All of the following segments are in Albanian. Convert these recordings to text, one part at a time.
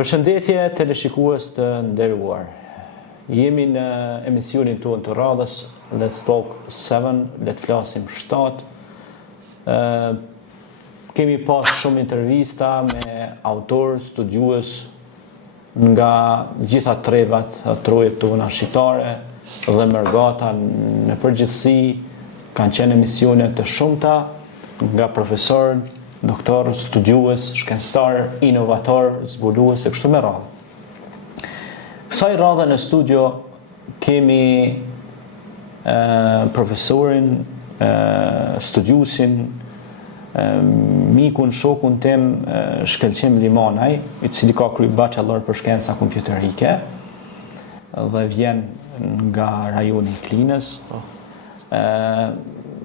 Përshëndetje teleshikues të nderuar. Jemi në emisionin tonë të radhës Let's Talk 7, le të flasim 7. Kemi pas shumë intervista me autor, studiues nga gjitha trevat, trojet tona shqiptare dhe mërgata në përgjithësi kanë qenë emisione të shumta nga profesor, doktor, studiues, shkencëtar, inovator, zbulues e kështu me radhë. Kësaj radhe në studio kemi profesorin, studiusin, mikun, shokun tim Shkëlqim Limanaj, i cili ka kryer bachelor për shkenca kompjuterike dhe vjen nga rajoni i Klinës.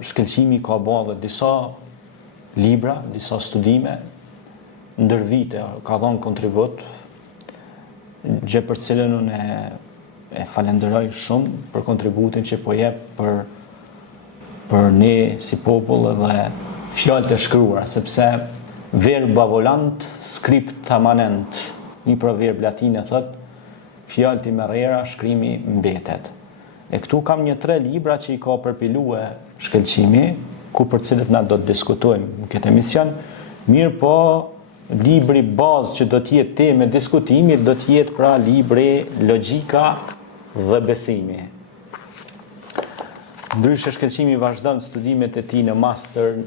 Shkëlqimi ka bërë disa libra, disa studime, ndër vite ka dhënë kontribut, gjë për cilën unë e falenderoj shumë për kontributin që po jep për ne si popull dhe fjalë të shkruara, sepse verba volant, script amanent, një proverb latin e thot, fjalë të merrera, shkrimi mbetet. E këtu kam 3 libra që i ka përpilue Shkëlqimi, ku për cilët na do të diskutojmë në këtë emision, mirë po libri bazë që do të jetë temë diskutimit do të jetë pra libri Logjika dhe besimi. Ndryshe Shkëlqimi vazhdon studimet e tij në master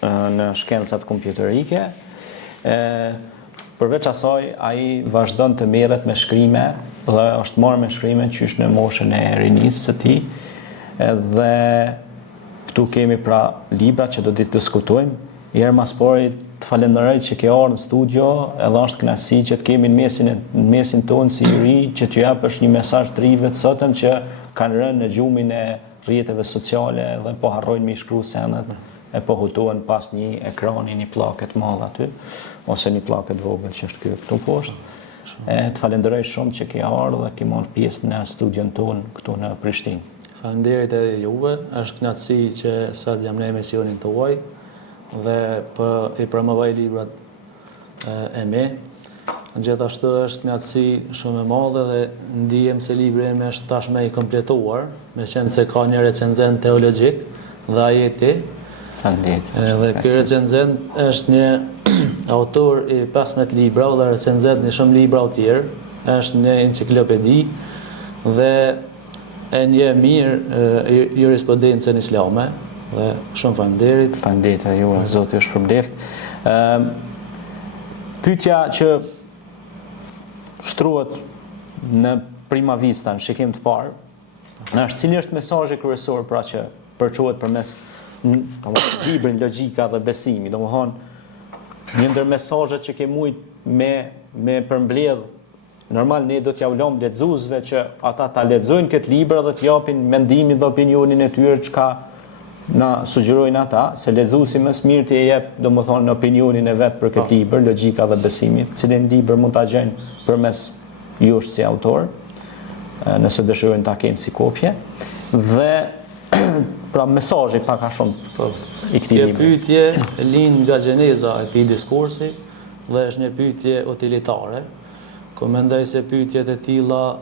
në shkencat kompjuterike. Përveç asaj, ai vazhdon të merret me shkrime dhe është marrë me shkrime qysh në moshën e rinisë së tij. Dhe këtu kemi pra libra që do të diskutojmë. Herë mas pari të falenderoj që ke ardhur në studio, edhe është kënaqësi që të kemi në mesin tonë si i ri, që t'ju japësh një mesazh të rive të sotëm që kanë rënë në gjumin e rrjeteve sociale dhe po harrojnë me i shkruaj senet e po hutohen pas një ekrani, një pllake të madhe aty, ose një pllake të vogël që është këtu poshtë. Të falenderoj shumë që ke ardhur dhe ke marrë pjesë në studion tonë këtu në Prishtinë. Faleminderit edhe juve, është kënaqësi që sot jam në emisionin tuaj dhe i promovoj librat e mi. Gjithashtu është kënaqësi shumë e madhe dhe ndihem se libri im është tashmë i kompletuar, me qenë se ka një recenzent teologjik dhe ajeti. Dhe ky recenzent është një autor i 15 libra dhe recenzent në shumë libra të tjerë, është një enciklopedi dhe e një mirë jurisprudencën islame dhe shumë faleminderit. Faleminderit ju, Zoti ju shpërbleft. Pyetja që shtruhet në prima vista, në shikim të parë, është cili është mesazhi kryesor pra që përçohet përmes librin Logjika dhe besimi. Domethënë një ndër mesazhet që ke mujt me përmbledh. Normal ne do t'ja ulëm lexuesve që ata ta lexojnë këtë libër dhe të japin mendimin dhe opinionin e tyre çka na sugjerojnë ata, se lexuesi më së miri t'i jep domethënë opinionin e vet për këtë libër Logjika dhe besimi, cilin libër mund ta gjejnë përmes jush si autor, nëse dëshirojnë ta kenë si kopje. Dhe pra mesazhi pak a shumë i këtij libri. Kjo pyetje lind nga gjeneza e këtij diskursi dhe është një pyetje utilitare. Ku mendoj se pyetjet e tilla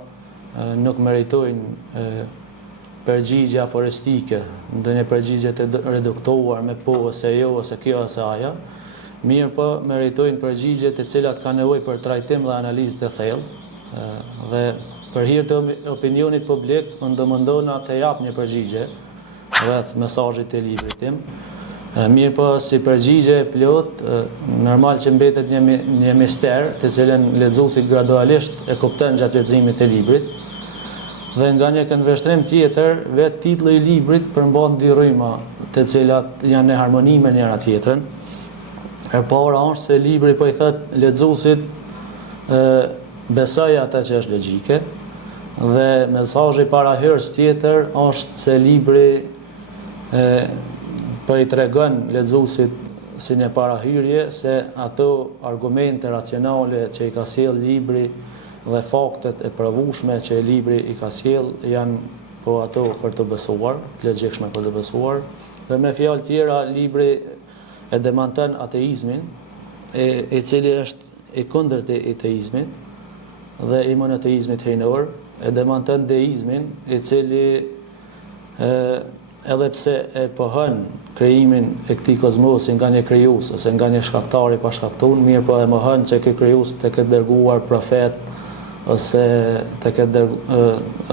nuk meritojnë përgjigje aforistike, ndonjë përgjigje të reduktuar me po ose jo ose kjo ose ajo, mirë po meritojnë përgjigje të cilat kanë nevojë për trajtim dhe analizë të thellë, dhe për hir të opinionit publik unë do mundona të jap një përgjigje rreth mesazhit të librit tim. Mirë po si përgjigje e plot, normal që mbetet një mister të cilën lexuesi gradualisht e kupton gjatë leximit të librit. Dhe nga një këndvështrim tjetër, vetë titulli i librit përmban 2 rryma, të cilat janë në harmoni me njëra tjetrën. E para është se libri po i thot lexuesit besoj atë që është logjike, dhe mesazhi parahyrës tjetër është se libri po i tregon lexuesit si një parahyrje se ato argumente racionale që i ka sjell libri dhe faktet e provueshme që libri i ka sjell janë po ato për të besuar, të logjikshme për të besuar. Dhe me fjalë tjera libri e demanton ateizmin, i cili është i kundërt e ateizmit, dhe i monoteizmit hejnor, e demanton deizmin, i cili edhe pse e pohën krijimin e këtij kozmosi nga një krijues ose nga një shkaktar i pashkaktuar, mirë po e mohën se ky krijues të ketë dërguar profet ose të ketë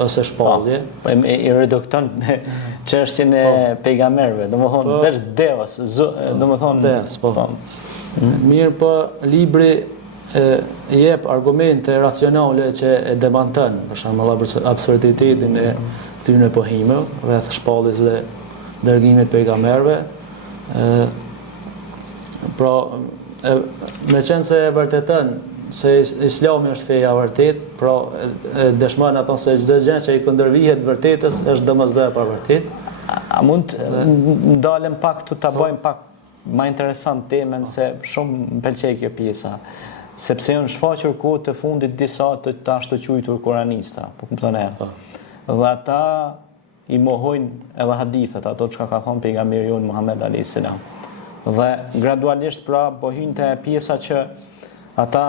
ose shpallje. I redukton çështjen e pejgamberëve, domethënë veç Deus, domethënë Deus, po. Mirë po libri jep argumente racionale që e demanton, për shembull absurditetin e këtyre pohimeve rreth shpalljes dhe dërgimit pejgamberëve. Pra, me qenë se e vërtetën se Islami është feja vërtet, pra dëshmon ato se çdo gjë që i kundërvihet vërtetës është domosdoshmë pa vërtet. A mund ndalem pak këtu ta bëjmë pak më interesant temën se shumë më pëlqej kjo pjesa. Sepse janë shfaqur kohë të fundit disa të ashtu quajtur kuranista, po kupton e. Dhe ata i mohojnë edhe hadithet, ato që ka thonë pejgamberi jonë Muhammed a.s. Dhe gradualisht pra hynte pjesa që ata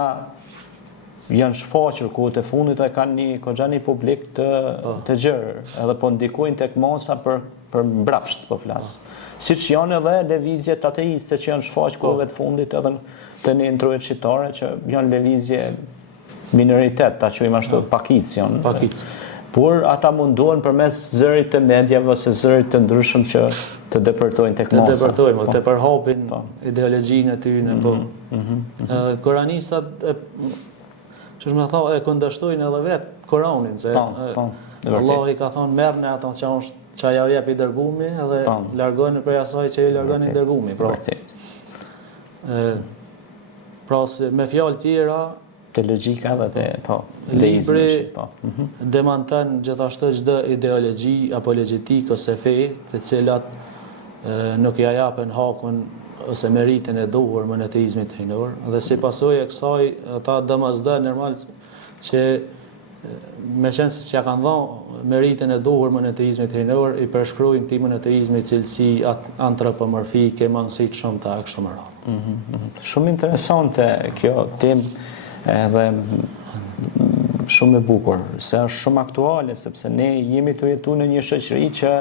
janë shfaqur kohët e fundit e kanë një publik të gjerë, edhe po ndikojnë tek masa për mbrapsht po flas. Siç janë edhe lëvizjet ateiste që janë shfaqur kohëve të fundit edhe të një introhet shqiptare që janë lëvizje minoritet, ta quajmë ashtu pakic janë. Pakic. Por ata mundohen përmes zërit të medjave ose zërit të ndryshëm që të depërtojnë tek masa. Të depërtojnë, të përhapin ideologjinë e tyre, po. Koranistat ç'është më thao e kundërshtojnë edhe vetë Koranin, se Allah i ka thonë merrni ato që ajo jep i dërgumi edhe largoni prej asaj që i largon i dërgumi. Pra me fjalë tjera të logjika dhe libri demanton gjithashtu çdo ideologji apologetik ose fe, të cilat nuk ja japin hakun ose meritin e duhur monoteizmit hejnor, dhe si pasojë e kësaj ata domosdoshmë normal që me qenë se s'ja kanë dhënë meritin e duhur monoteizmit hejnor, i përshkruajnë këtij monoteizmi cilësi antropomorfike, mangësi të shumta e kështu me radhë. Shumë interesante kjo temë edhe shumë e bukur, se është shumë aktuale, sepse ne jemi të jetu në një shoqëri që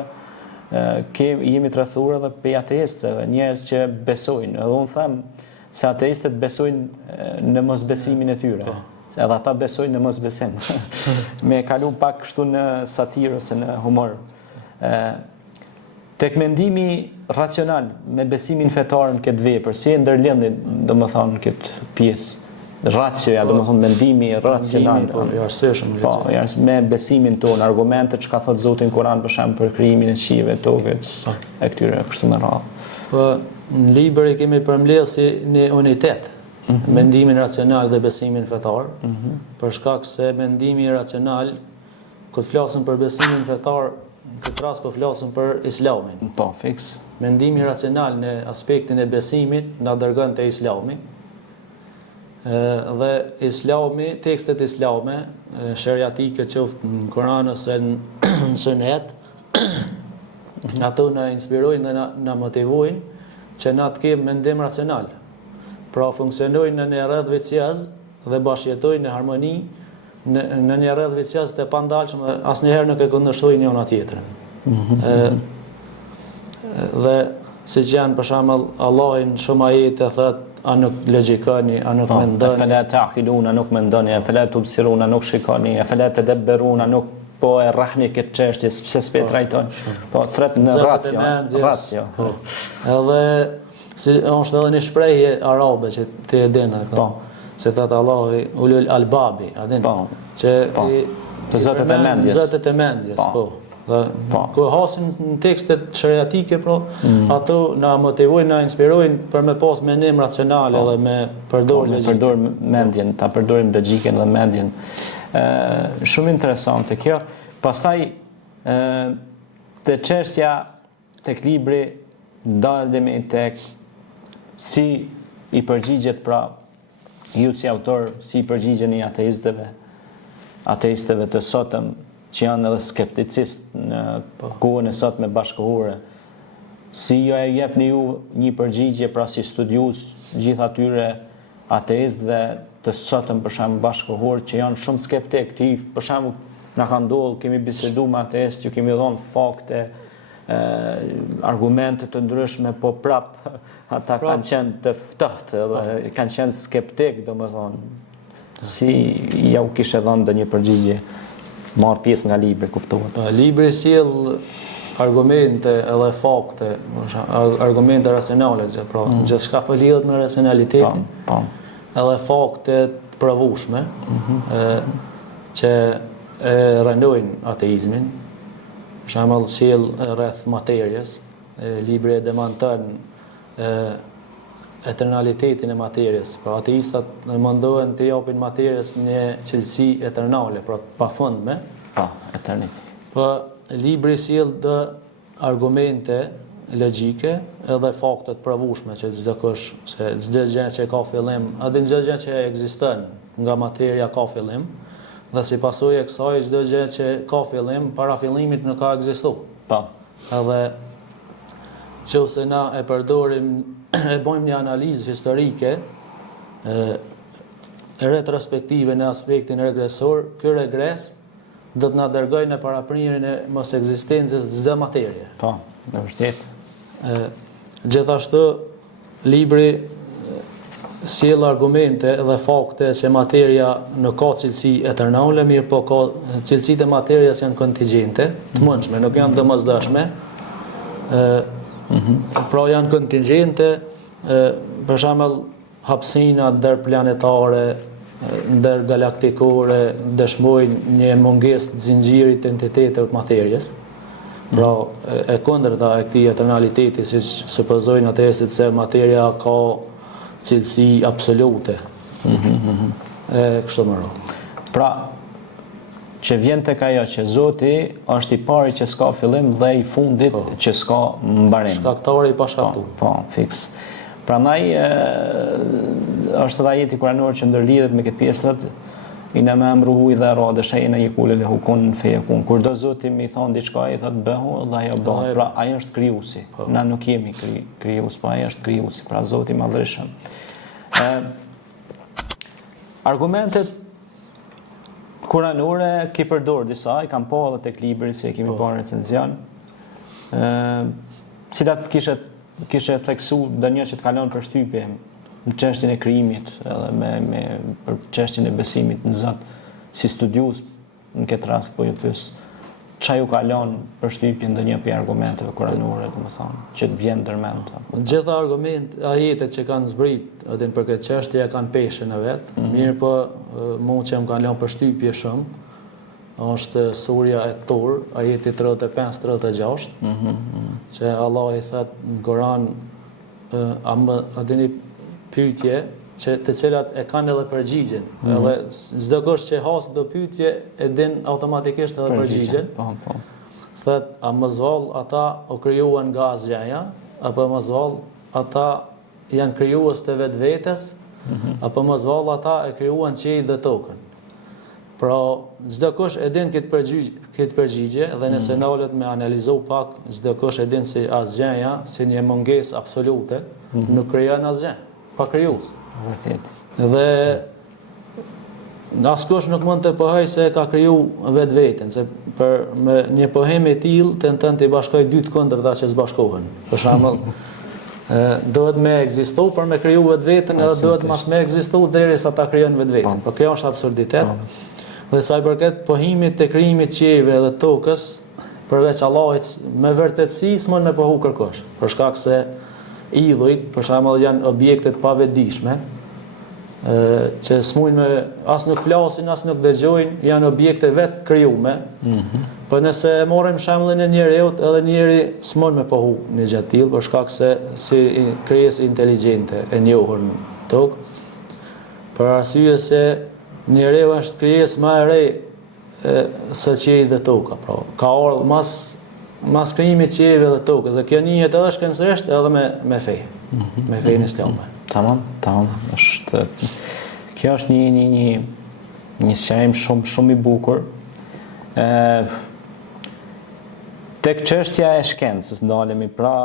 jemi të rrethuar edhe prej ateistëve, njerëz që besojnë. Edhe unë them se ateistët besojnë në mosbesimin e tyre. Edhe ata besojnë në mosbesim. Me kalu pak kështu në satirë ose në humor. Tek mendimi racional me besimin fetar në këtë vepër, si e ndërlidhin domethënë këtë pjesë. Ratioja, domethënë mendimi racional, me besimin tonë, argumentet që ka thënë Zoti në Kur'an për shembull për krijimin e qiellit, tokës, e këtyre kështu me radhë. Po në libër i kemi përmbledhur si një unitet, mendimin racional dhe besimin fetar, për shkak se mendimi racional, kur flasim për besimin fetar, në këtë rast po flasim për Islamin. Po, fiks. Mendimi racional në aspektin e besimit na dërgon te Islami. Dhe Islami, tekstet islame, sheriatike qoftë në Kur'an ose në Sunet, ato na inspirojnë dhe na motivojnë që na të kemi mendim racional. Pra funksionojnë në një rreth vicioz dhe bashkëjetojnë në harmoni në një rreth vicioz të pandalshëm dhe asnjëherë nuk e kundërshtojnë njëra tjetrën. Dhe siç janë për shembull Allahin shumë ajete thotë a nuk logjikoni, a nuk mendoni, fela ta'qilun, a nuk mendoni, fela tubsirun, a nuk shikoni, fela tadabbarun, a nuk po e rrahni këtë çështje, pse s'pe trajtoni. Po thret në ratio. Edhe si është edhe një shprehje arabe që ti e din atë. Se thot Allahu ulul albabi, a din? Që të zotët e mendjes. Zotët e mendjes, po. Ku hasin në tekstet sheriatike, ato na motivojnë, na inspirojnë për me pas mendim racional edhe me përdor logjikën. Përdor mendjen, ta përdorim logjikën dhe mendjen. Shumë interesante kjo. Pastaj te çështja tek libri ndalemi tek si i përgjigjet pra ju si autor, si i përgjigjeni ateistëve të sotëm që janë edhe skepticist në kohën e sotme bashkëkohore. Si ju e jepni ju një përgjigje pra si studius gjithë atyre ateistëve të sotëm për shembull bashkëkohor që janë shumë skeptik, për shembull na ka ndodhur, kemi bisedu me ateistë, ju kemi dhënë fakte, argumente të ndryshme, po prap ata kanë qenë të ftohtë dhe kanë qenë skeptik, domethënë. Si ja u kishe dhënë ndonjë përgjigje, marr pjesë nga libri, kuptohet. Libri sjell argumente edhe fakte, argumente racionale, pra gjithçka po lidhet me racionalitetin. Edhe fakte të provueshme, që e rëndojnë ateizmin. Për shembull, sjell rreth materjes, libri e demonton eternalitetin e materjes. Pra ateistat mundohen të japin materjes një cilësi eternale, pra pafundme. Eternity. Po libri sjell dhe argumente logjike edhe fakte të provueshme që çdo kush, se çdo gjë që ka fillim, edhe çdo gjë që ekziston nga materja ka fillim, dhe si pasojë e kësaj çdo gjë që ka fillim, para fillimit nuk ka ekzistuar. Edhe nëse na e përdorim, e bëjmë një analizë historike, retrospektive në aspektin regresor, ky regres do të na dërgojë në paraprinjen e mos ekzistencës çdo materie. Në vërtet. Gjithashtu libri sjell argumente dhe fakte që materia nuk ka cilësi eternale, mirë po ka cilësitë e materjes janë kontingjente, të mundshme, nuk janë domosdoshme. Pra janë kontingjente, për shembull hapësina ndërplanetare, ndërgalaktikore dëshmojnë një mungesë të zinxhirit të entiteteve të materjes. Pra e kundërta e këtij eternaliteti, siç supozojnë ateistët se materia ka cilësi absolute. Kështu më radh. Pra, që vjen tek ajo që Zoti është i pari që s'ka fillim dhe i fundit që s'ka mbarim. Shkaktari i pashkaktuar. Po, fiks. Prandaj është edhe ajeti kuranor që ndërlidhet me këtë pjesë, inama amruhu idha arada shay'an yaqulu lahu kun fayakun. Kur do Zoti më i thon diçka, i thot bëhu dhe ajo bën. Pra ai është krijuesi. Na nuk jemi krijues, po ai është krijuesi. Pra Zoti i madhëshëm. Argumentet kuranore ki përdor disa, i kam pa edhe tek libri si e kemi parë recenzion. Cilat kishe theksu ndonjë që të kalon për shtypje në çështjen e krijimit, edhe për çështjen e besimit në Zot, si studiues në këtë rast po ju pyes, çfarë ju kalon për shtypje ndonjë prej argumenteve kuranore, domethënë, që të vjen ndërmend. Gjitha ajetet që kanë zbrit edhe për këtë çështje kanë peshën e vet, mirë po mua që më kanë lënë për shtypje shumë, është surja e Tur, ajeti 35-36, që Allah i thot në Koran, a dini pyetje të cilat e kanë edhe përgjigjen. Edhe çdo kush që has do pyetje e din automatikisht edhe përgjigjen. Thot, a mos vall ata u krijuan nga asgjëja, apo mos vall ata janë krijues të vetvetes, apo mos vall ata e krijuan qiellin dhe tokën. Pra, çdo kush e din këtë përgjigje dhe nëse nalet me analizu pak, çdo kush e din se asgjëja, si një mungesë absolute, nuk krijon asgjë, pa krijues. Vërtet. Dhe askush nuk mund të pohoj se ka kriju vetveten, se për me një pohem e tillë tenton të bashkoj dy të kundërta që s'bashkohen. Për shembull, duhet me ekzistu për me kriju vetveten, edhe duhet mas me ekzistu derisa ta krijon vetveten. Po kjo është absurditet. Dhe sa i përket pohimit të krijimit qiejve dhe tokës, përveç Allahit, me vërtetësi s'mund me pohu kërkosh. Për shkak se idhujt, për shembull, janë objekte të pavetdijshme, që s'mujnë me as nuk flasin, as nuk dëgjojnë, janë objekte vetë krijume. Po nëse e morëm shembullin e njeriut, edhe njeri s'mund me pohu një gjë të tillë, për shkak se si krijesë inteligjente e njohur në tokë. Për arsye se njeriu është krijesë më e re se qielli dhe toka, pra ka ardhur mas krijimit të qiellit dhe tokës, dhe kjo njihet edhe shkencërisht edhe me fe, me fenë islame. Tamam. Kjo është një sqarim shumë i bukur. Tek çështja e shkencës ndalemi, pra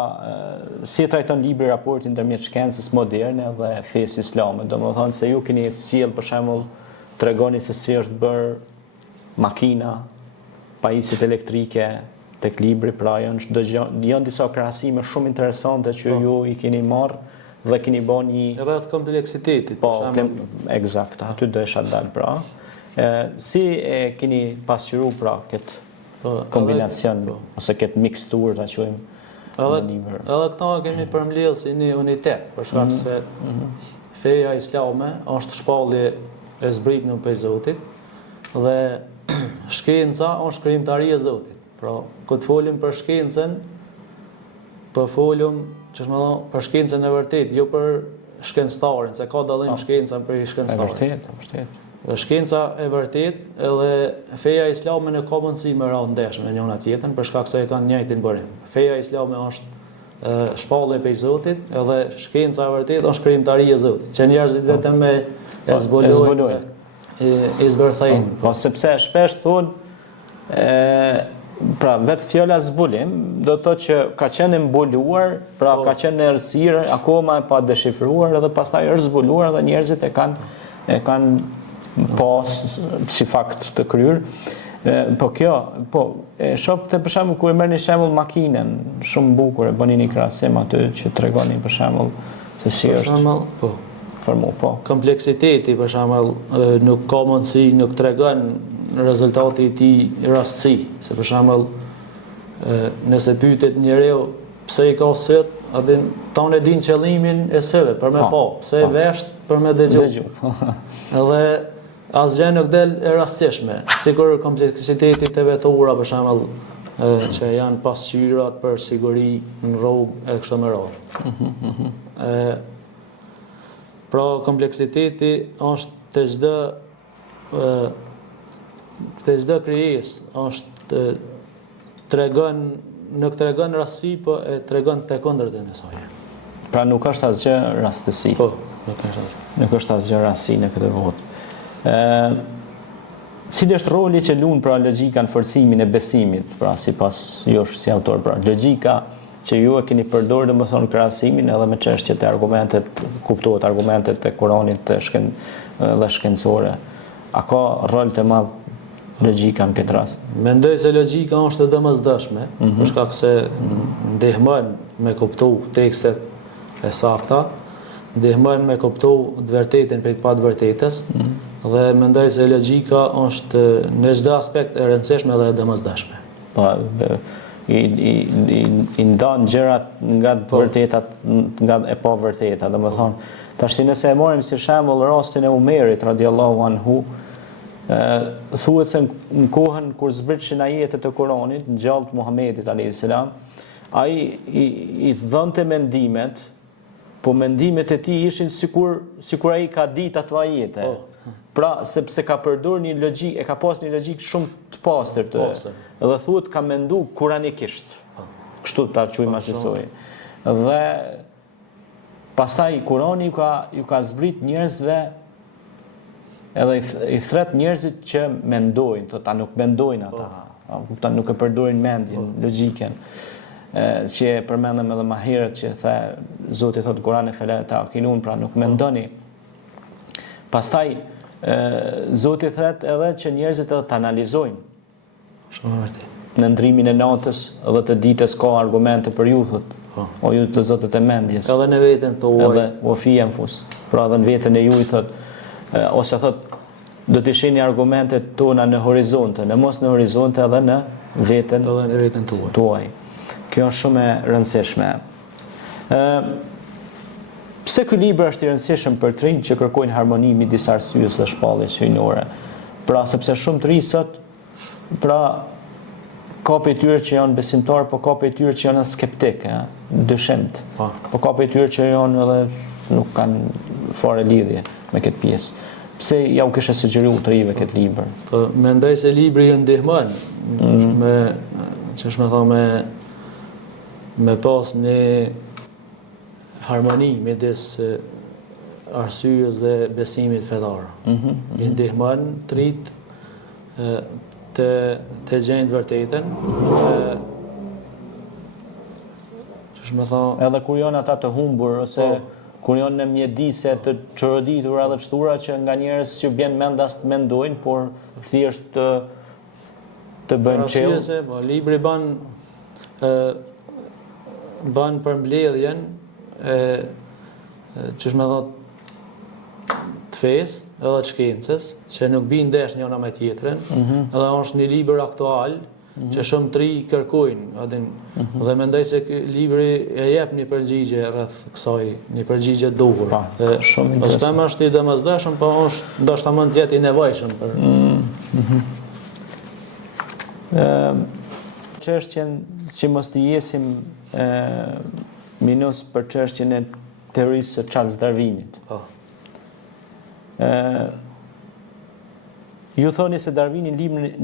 si e trajton libri raportin ndërmjet shkencës moderne dhe fesë islame. Domethënë se ju keni sjell për shembull tregoni se si është bërë makina, pajisjet elektrike tek libri, pra janë disa krahasime shumë interesante që ju i keni marrë dhe keni bën një rreth kompleksitetit, për shembull. Eksakt, aty do isha dal pra. Si e keni pasqyru pra këtë kombinacion ose këtë miksturë ta quajmë në libër. Edhe këta kemi përmbledhur si një unitet, për shkak se feja islame është shpallje e zbritshme prej Zotit dhe shkenca është krijimtaria e Zotit. Pra, kur të folim për shkencën, po folum për shkencën e vërtet, jo për shkencëtarin, se ka dallim shkenca për shkencëtarin. Vërtet. Dhe shkenca e vërtet edhe feja islame në ka mundësi me ra ndesh me njëna tjetën për shkak se e kanë njëjtin bërim. Feja islame është shpallje prej Zotit, edhe shkenca e vërtet është krijimtaria e Zotit. Që njerëzit vetëm me e zbulojnë, e zbërthejnë. Po sepse shpesh thonë pra vetë fjala zbulim do të thotë që ka qenë mbuluar, pra ka qenë në errësirë, akoma e pa deshifruar edhe pastaj është zbuluar dhe njerëzit e kanë pas si fakt të kryer. Po kjo, e shoh të për shembull kur e merrni shembull makinën, shumë bukur e bëni një krahasim aty që tregoni për shembull se si është. Po. Kompleksiteti për shembull nuk ka mundësi, nuk tregon rezultati i tij rastësi, se për shembull nëse pyetet njeriu pse i ka syt, atë tonë din qëllimin e syve për me pa, pse e vesht për me dëgju. Edhe asgjë nuk del e rastishme, sikur kompleksiteti të vetura për shembull që janë pasqyrat për siguri në rrugë e kështu me radhë. Pra kompleksiteti është të çdo krijesë, është nuk tregon rastësi, po e tregon të kundërtën e saj. Pra nuk është asgjë rastësi. Po, nuk është asgjë. Nuk është asgjë rastësi në këtë botë. Cili është roli që luan pra logjika në forcimin e besimit, pra sipas jush si autor, pra logjika që ju e keni përdorur domethënë krahasimin edhe me çështjet e argumentet, kuptohet argumentet e Kuranit dhe shkencore. A ka rol të madh logjika në këtë rast? Mendoj se logjika është e domosdoshme, për shkak se ndihmon me kuptu tekstet e sakta, ndihmon me kuptu të vërtetën prej të pa të vërtetës, dhe mendoj se logjika është në çdo aspekt e rëndësishme dhe e domosdoshme. Po, i ndan gjërat nga të vërtetat nga e pa vërteta, domethënë, tash nëse e marrim si shembull rastin e Umerit radhiyallahu anhu, thuhet se në kohën kur zbritshin ajetet e Kuranit, në gjallë të Muhamedit alayhis salam, ai i dhënte mendimet, po mendimet e tij ishin sikur ai ka ditë ato ajete. Pra, sepse ka përdor një logjik, e ka pas një logjik shumë të pastër edhe thuhet ka mendu kuranikisht. Kështu ta quajmë asoj. Dhe pastaj Kurani ju ka zbrit njerëzve edhe i thret njerëzit që mendojnë, ta nuk mendojnë ata. Ta nuk e përdorin mendjen, logjikën. Që e përmendëm edhe më herët që the Zoti thotë Kurani fela ta kinun, pra nuk mendoni. Pastaj Zoti thret edhe që njerëzit edhe të analizojnë. Shumë vërtet. Në ndrimin e natës edhe të ditës ka argumente për ju, thot. O ju të zotët e mendjes. Edhe në veten tuaj. Edhe u fija në fus. Pra edhe në veten e juaj thot, ose thot do të shihni argumentet tona në horizonte, në mos në horizonte edhe në veten tuaj. Kjo është shumë e rëndësishme. Pse ky libër është i rëndësishëm për të rinj që kërkojnë harmoni midis arsyes dhe shpalljes hyjnore? Pra sepse shumë të rinj sot, pra ka prej tyre që janë besimtar, po ka prej tyre që janë skeptik, dyshimt. Po ka prej tyre që janë edhe nuk kanë fare lidhje me këtë pjesë. Pse ja u kishe sugjeruar të rinjve këtë libër? Po mendoj se libri ju ndihmon me pas një harmoni midis arsyes dhe besimit fetar. I ndihmon të rit të gjejnë të vërtetën, Që më thonë... Edhe kur janë ata të humbur, ose kur janë në mjedise të çoroditura dhe të shtura që nga njerëz që bjen mend as të mendojnë, por thjesht të bëjnë çell. Se, libri ban për mbledhjen që më thot të fesë edhe të shkencës, që nuk bin ndesh njëna me tjetrën, edhe është një libër aktual që shumë të ri kërkojnë, dhe mendoj se libri e jep një përgjigje rreth kësaj, një përgjigje duhur. Shumë interesant. Mos them është i domosdoshëm, po është ndoshta mund të jetë i nevojshëm për. Çështjen që mos të jesim minus për çështjen e teorisë së Charles Darwinit. Ju thoni se Darwini në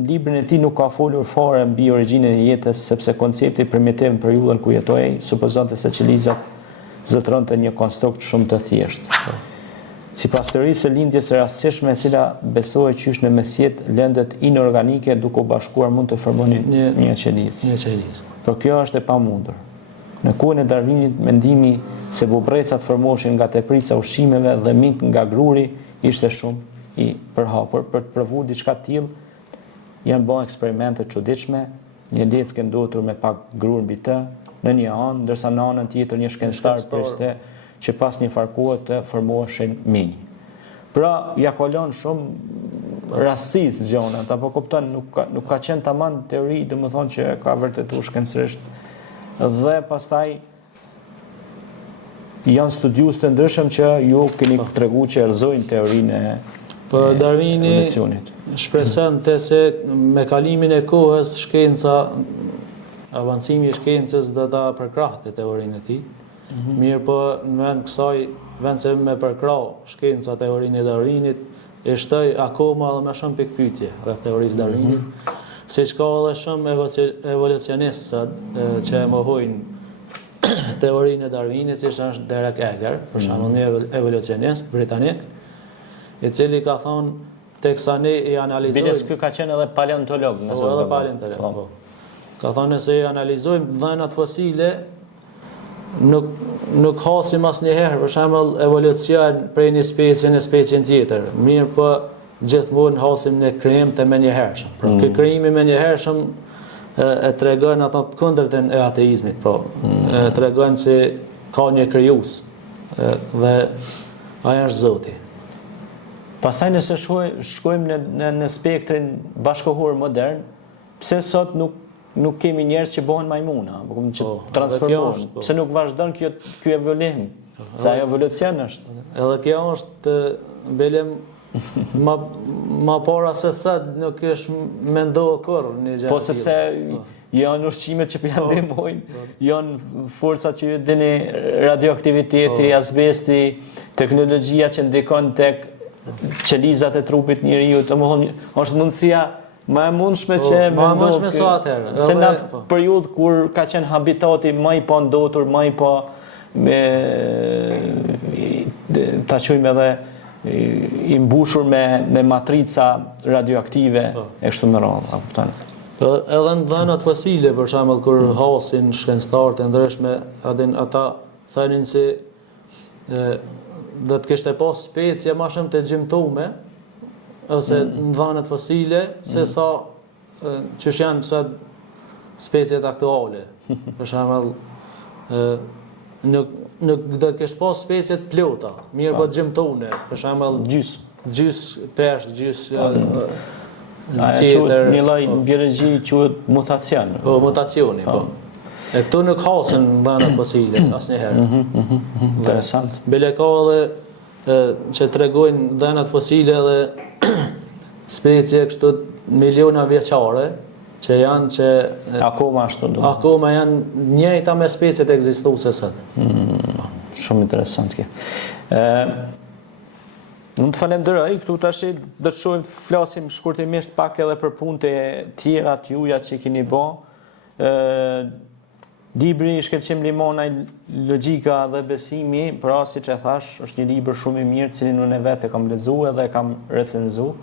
librin e tij nuk ka folur fare mbi origjinën e jetës, sepse koncepti primitiv në periudhën ku jetoi supozonte se qelizat zotëronte një konstrukt shumë të thjeshtë. Sipas teorisë së lindjes së rastësishme, e cila besohet qysh në mesjet lëndët inorganike duke u bashkuar mund të formonin një qelizë. Por kjo është e pamundur. Në kohën e Darwinit, mendimi se bubrecat formoheshin nga teprica ushqimeve dhe mink nga gruri ishte shumë i përhapur. Për të provuar diçka të tillë, janë bërë eksperimente të çuditshme, një leckë ndotur me pak grur mbi të në një anë, ndërsa në anën tjetër një shkencëtar priste që pas një farkohe të formoheshin minj. Pra, ja kalon shumë rastësisht gjonat, apo kupton, nuk ka qenë tamam teori, domethënë që ka vërtetuar shkencërisht. Dhe pastaj janë studiues të ndryshëm që ju keni treguar që erëzojnë teorinë e Darwini shpreson se me kalimin e kohës shkenca, avancimi i shkencës do ta përkrahte teorinë e tij. Mirë, po në vend se me përkrah shkenca teorinë e Darwinit, e shtoi akoma edhe më shumë pikpyetje rreth teorisë Darwinit, siç ka edhe shumë evolucionistë që e mohojnë teorinë e Darwinit, si është Derek Eger, për shembull, një evolucionist britanik, i cili ka thonë teksa ne i analizojmë. Biles ky ka qenë edhe paleontolog, nëse s'ka. Paleontolog. Ka thonë se i analizojmë dhënat fosile, nuk hasim asnjëherë, për shembull, evolucion prej një specie në specien tjetër. Mirë, po gjithmonë hasim në krijim të menjëhershëm. Pra, ky krijimi menjëhershëm e tregon ato të kundërtën e ateizmit, pra. E tregon se ka një krijues dhe ai është Zoti. Pastaj nëse shkojmë në spektrin bashkëkohor modern, pse sot nuk kemi njerëz që bëhen majmuna, që transformohen, pse nuk vazhdon ky evolim, se ajo evolucion është. Edhe kjo është belem ma para se sa nuk është mendohë kur një gjë. Po sepse janë ushqimet që janë ndihmojnë, janë forcat që ju dini, radioaktiviteti, azbesti, teknologjia që ndikon tek qelizat e trupit njeriu, domethënë është mundësia më e mundshme që mendoj se në atë periudhë kur ka qenë habitati më i pandotur, më i pa ta quajmë edhe i mbushur me matrica radioaktive e kështu me radhë, a kupton? Edhe në dhënat fosile, për shembull, kur hasin shkencëtarë të ndryshme, ata thonin se do të kishte pas specie më shumë të gjymtume ose në dhënat fosile se sa që janë sot speciet aktuale. Për shembull, nuk do të kishte pas specie të plota, mirë po gjymtune, për shembull gjys peshk, gjys tjetër. Një lloj në biologji quhet mutacion. Po, mutacioni, po. E këtu nuk hasen dhënat fosile asnjëherë. Interesant. Bile ka edhe që tregojnë dhënat fosile dhe specie kështu miliona vjeçare që janë që akoma ashtu do. Akoma janë njëjta me speciet ekzistuese sot. Shumë interesant kjo. Unë të falenderoj, këtu tash do të shohim, flasim shkurtimisht pak edhe për punët e tjera të juaja që keni bërë. Libri i Shkëlqim Limona, Logjika dhe besimi, pra siç e thash, është një libër shumë i mirë, cilin unë vetë e kam lexuar dhe e kam recenzuar.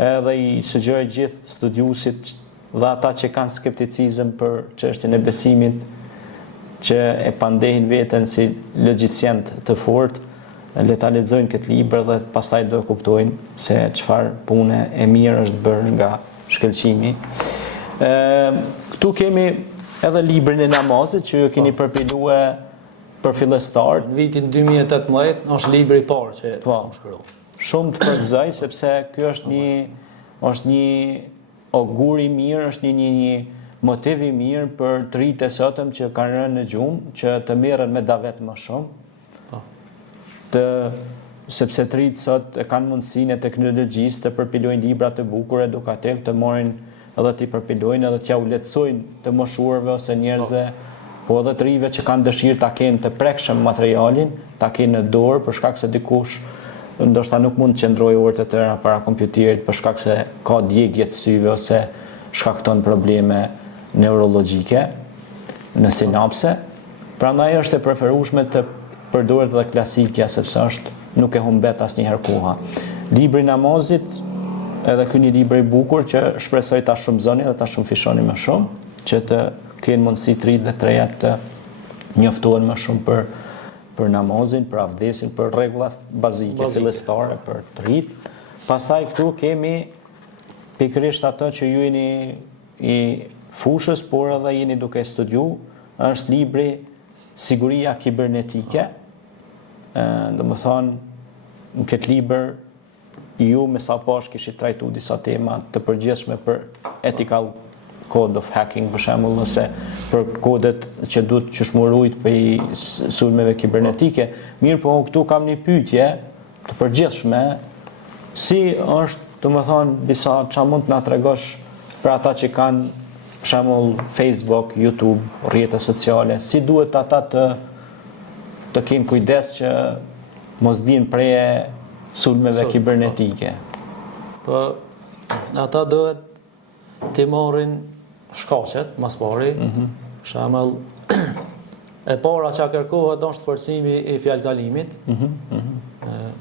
Edhe i sugjeroj gjithë studiuesit dhe ata që kanë skepticizëm për çështjen e besimit, që e pandehin veten si logjicient të fortë, le ta lexojnë këtë libër dhe pastaj do kuptojnë se çfarë pune e mirë është bërë nga shkëlqimi. Këtu kemi edhe librin e namazit që ju keni përpiluar për fillestar. Në vitin 2018 është libri i parë që shkruaj. Shumë të përgëzoj sepse ky është një augur i mirë, është një motiv i mirë për të rinjtë e sotëm që kanë rënë në gjumë, që të merren me davet më shumë. Sepse të rinjtë sot e kanë mundësinë e teknologjisë të përpilojnë libra të bukur edukativ, të marrin edhe t'i përpilojnë edhe t'ja u lehtësojnë të moshuarve ose njerëzve, po edhe të rinjve që kanë dëshirë ta kenë të prekshëm materialin, ta kenë në dorë për shkak se dikush ndoshta nuk mund të qëndrojë orë të tëra para kompjuterit për shkak se ka djegje të syve ose shkakton probleme neurologjike në sinapse. Prandaj është e preferueshme të përdoret edhe klasikja sepse nuk e humbet asnjëherë koha. Libri i namazit, edhe ky një libër i bukur që shpresoj ta shumëzoni dhe ta shumëfishoni më shumë, që të kenë mundësi të rinjtë dhe të reja të njoftohen më shumë për namazin, për avdesin, për rregullat bazike fillestare për të rinjtë. Pastaj këtu kemi pikërisht ato që ju jeni i fushës, por edhe jeni duke studiu, është libri Siguria kibernetike. Domethënë, në këtë libër ju me sa pash kishit trajtu disa tema të përgjithshme për ethical code of hacking për shembull, ose për kodet që duhet që shmurujt për i sulmeve kibernetike. Mirë, po këtu kam një pyetje të përgjithshme, si është, domethënë, disa çfarë mund të na tregosh për ata që kanë për shembull Facebook, YouTube, rrjete sociale, si duhet ata të kenë kujdes që mos bien preje sulmeve kibernetike? Po, ata duhet të marrin shkaqet, mas pari, për shembull, e para që kërkohet është forcimi i fjalkalimit.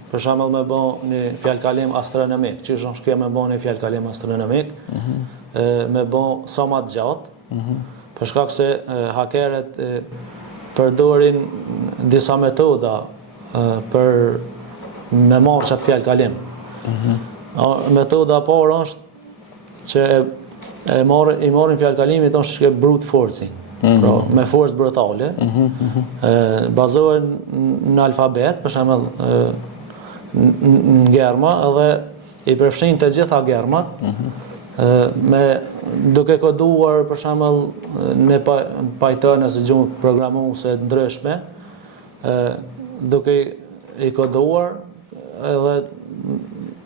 Për shembull me bën një fjalkalim astronomik, që është kjo me bën një fjalkalim astronomik, me bën sa më të gjatë, për shkak se hakerët përdorin disa metoda për me marrë qatë fjalkalim. Metoda parë është që i marrin fjalkalimin është brute forcing, pra me forcë brutale, bazohen në alfabet, për shembull në germa, edhe i përfshin të gjitha germat, duke koduar për shembull në Python ose gjuhë programuese të ndryshme, duke i koduar edhe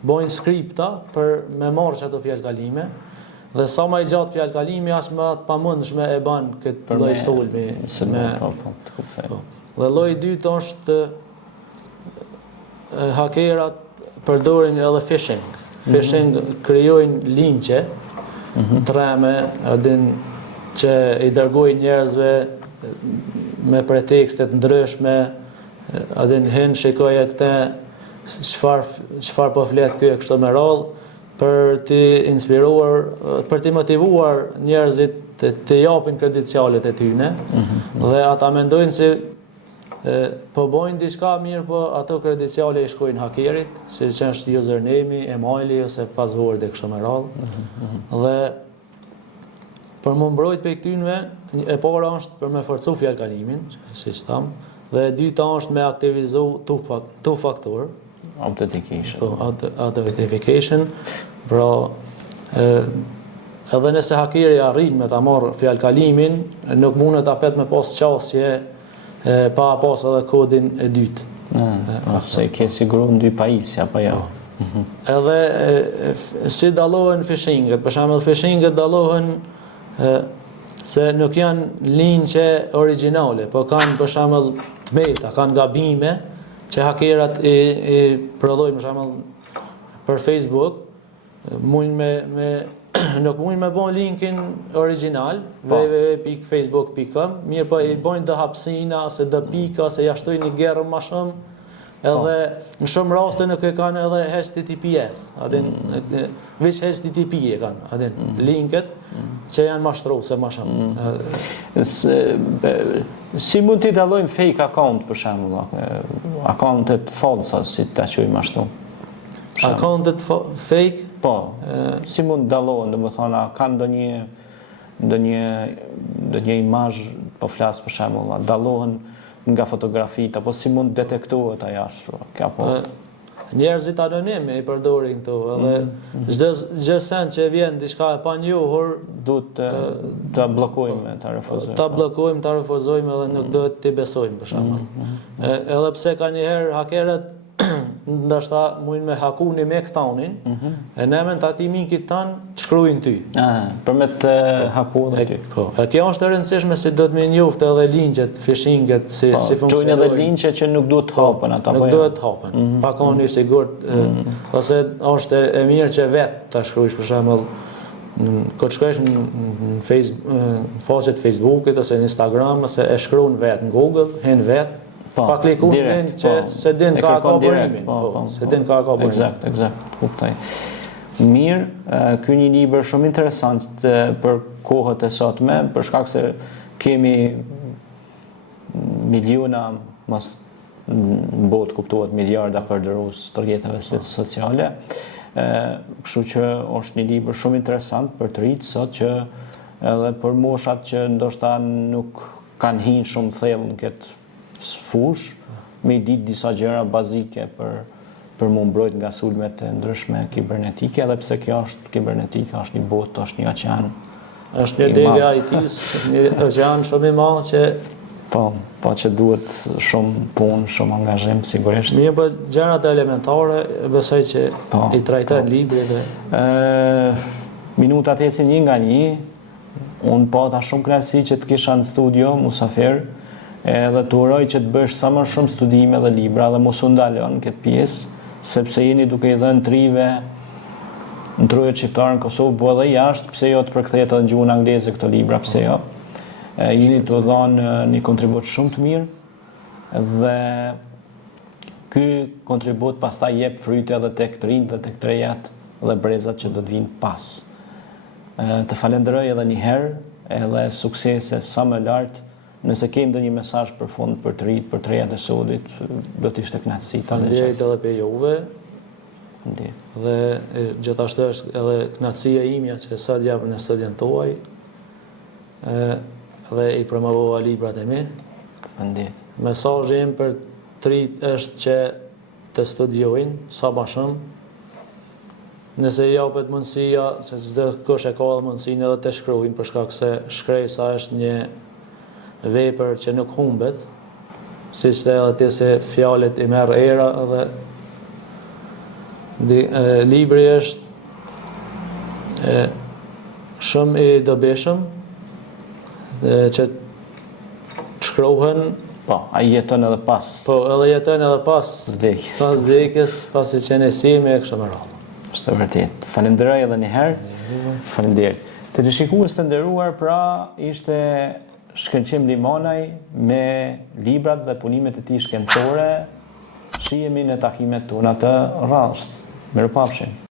bojnë skripta për me marrë çato fjalkalime, dhe sa më i gjatë fjalkalimi as më të pamundshme e bën këtë lloj sulmi. Dhe lloji i dytë është hakerat përdorin edhe phishing. Phishing krijojnë linqe, treme, që i dërgojnë njerëzve me pretekste të ndryshme, hin shikoje këtë, çfarë po flet ky e kështu me radhë, për t'i inspiruar, për t'i motivuar njerëzit të japin kredicialet e tyne, dhe ata mendojnë se po bojnë diçka mirë, po ato krediciale i shkojnë hakerit, si që është username, emaili ose password e kështu me radhë. Dhe për më mbrojt për këtynve, e para është për me forcu fjalkalimin, si që thamë, dhe e dyta është me aktivizu two factor authentication. Authentication, pra edhe nëse hakeri arrin me ta marrë fjalkalimin, nuk mundet apet me pas qasje pa pas edhe kodin e dytë. Se ke siguru në dy pajisja, apo jo? Edhe si dallohen phishinget, për shembull phishinget dallohen se nuk janë linqe origjinale, po kanë për shembull tmeta, kanë gabime që hakerat i prodhojnë, për shembull për Facebook, nuk mund me bën linkin origjinal www.facebook.com, mirë po i bojnë dë hapsina ose dë pika ose ja shtojnë një gerë më shumë, edhe në shumë raste nuk e kanë edhe HTTPS, veç HTTP e kanë, linket, që janë mashtruese më shumë. Si mund t'i dallojmë fake account për shembull, accountet falsa, si ta quajmë ashtu? Accountet fake? Po, si mund dallohen, domethënë, ka ndonjë imazh, po flas për shembull, dallohen nga fotografitë, apo si mund detektohet ajo ashtu? Apo njerëzit anonime i përdorin këto, edhe çdo send që vjen diçka e panjohur, duhet ta bllokojmë, ta refuzojmë. Ta bllokojmë, ta refuzojmë edhe nuk duhet t'i besojmë për shembull. Edhe pse ka njëherë hakerët ndoshta mundin me hakuni me këtaunin, e ne me të ati mikit tanë të shkrujnë ty. Përmet hakuar dhe ty. Po, e kjo është e rëndësishme si do të me njoftë edhe linqet, phishinget, si funksionojnë. Qojnë edhe linqet që nuk duhet të hapen ata. Nuk duhet të hapen. Pa koni sigurt, ose është e mirë që vetë të shkrujsh për shembull, këtë shkresh në faqet Facebookit, ose në Instagram, ose e shkruan vetë në Google, hen vetë, pa klikunin që se din ka burimin. Se din ka burimin. Eksakt, kuptoj. Mirë, ky një libër shumë interesant për kohët e sotme, për shkak se kemi miliona, mas në botë kuptohet miliarda përdorus të rrjeteve sociale. Kështu që është një libër shumë interesant për të rinjt sot, që edhe për moshat që ndoshta nuk kanë hinë shumë thellë në këtë fush, me ditë disa gjëra bazike për më mbrojt nga sulmet e ndryshme kibernetike, edhe pse kjo është kibernetike, është një botë, është një oqean. Është një degë IT-s, një oqean shumë i madh që po që duhet shumë punë, shumë angazhim sigurisht. Mirë, po gjërat elementare besoj që i trajton libri dhe minutat ecin një nga një. Unë pata shumë kënaqësi që të kisha në studio Musafir, edhe të uroj që të bësh sa më shumë studime dhe libra dhe mos u ndalon këtë pjesë, sepse jeni duke i dhënë trive në truje shqiptarë në Kosovë, po edhe jashtë, pse jo të përkthehet edhe në gjuhën angleze këto libra, pse jo. Jeni të dhënë një kontribut shumë të mirë dhe ky kontribut pastaj jep fryte edhe tek të rinjt dhe tek të rejat dhe brezat që do të vinë pas. Të falenderoj edhe një herë, edhe suksese sa më lartë. Nëse ke ndonjë mesazh për fund për të rinjt, për të rejat e sodit, do të ishte kënaqësi. Faleminderit edhe për juve. Dhe gjithashtu është edhe kënaqësia imja që sot japën në studion tuaj. Dhe i promovova librat e mi. Faleminderit. Mesazhi im për të rinjt është që të studiojnë sa më shumë. Nëse japet mundësia, se çdo kush e ka mundësinë edhe të shkruajnë, për shkak se shkresa është një vepër që nuk humbet, si që edhe ti se fjallet i merr era, dhe libri është shumë i dobishëm, që shkruhen. Po, a jeton edhe pas. Po, edhe jeton edhe pas vdekjes, pas i qenësimi e kështu me radhë. Është vërtet. Falenderoj edhe një herë. Faleminderit. Të shikues të nderuar, pra ishte Shkëlqim Limanaj me librat dhe punimet e tij shkencore. Shihemi në takimet tona të radhës. Mirupafshim.